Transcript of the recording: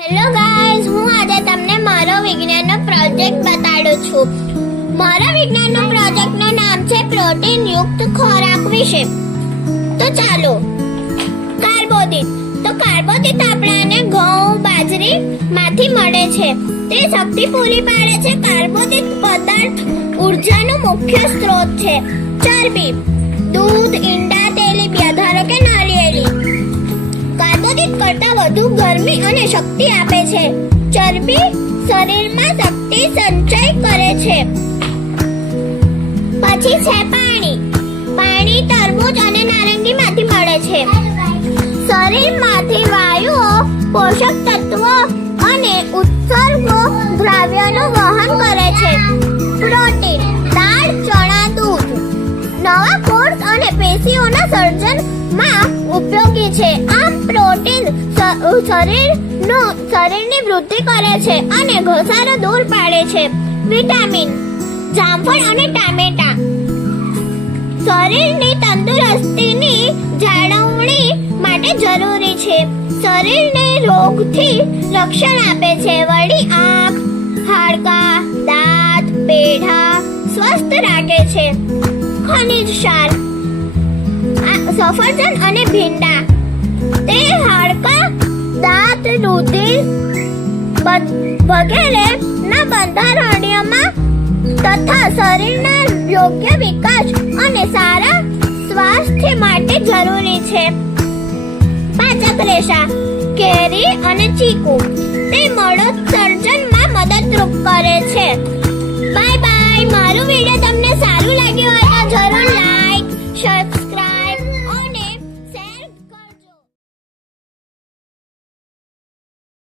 Hello guys, હું આજે તમને મારો વિજ્ઞાનનો પ્રોજેક્ટ બતાડું છું. મારા વિજ્ઞાનનો પ્રોજેક્ટનું નામ છે પ્રોટીન યુક્ત ખોરાક વિશે. તો ચાલો. કાર્બોદિત આપણાને ઘઉં, બાજરી માંથી મળે છે. તે શક્તિ પૂરી પાડે છે. કાર્બોદિત પદાર્થ ઉર્જાનો મુખ્ય સ્ત્રોત છે. ચરબી દૂધ, ઈંડા, તેલીબિયા ધારો કે નારિયેળી કાર્બોદિત કરતાં વધુ ગરમી અને શક્તિ આપે છે. ચરબી શરીરમાં શક્તિ સંચય કરે છે. પછી છે પાણી તરબૂચ અને નારંગીમાંથી મળે છે. શરીરમાંથી વાયુઓ, પોષક તત્વો અને ઉત્સર્ગો દ્રવ્યનું વહન કરે છે. પ્રોટીન દાળ, ચણા, દૂધ નવા કોષ અને પેશીઓના સર્જનમાં ઉપયોગી છે. આમ પ્રોટીન શરીરની વૃદ્ધિ કરે છે અને ઘસારો દૂર પાડે છે. વિટામિન જામફળ અને ટામેટા શરીરની તંદુરસ્તીની જાળવણી માટે જરૂરી છે. શરીરને રોગથી રક્ષણ આપે છે. વળી આંખ, હાડકાં, દાંત, પેઢા સ્વસ્થ રાખે છે. ખનિજ ક્ષાર સફરજન અને ભીંડા તે હાડકાં, દાંત, રુધિર વગેરેના બંધારણમાં તથા શરીરના યોગ્ય વિકાસ અને સારા સ્વાસ્થ્ય માટે જરૂરી છે. પાચક રેશા કેરી અને ચીકુ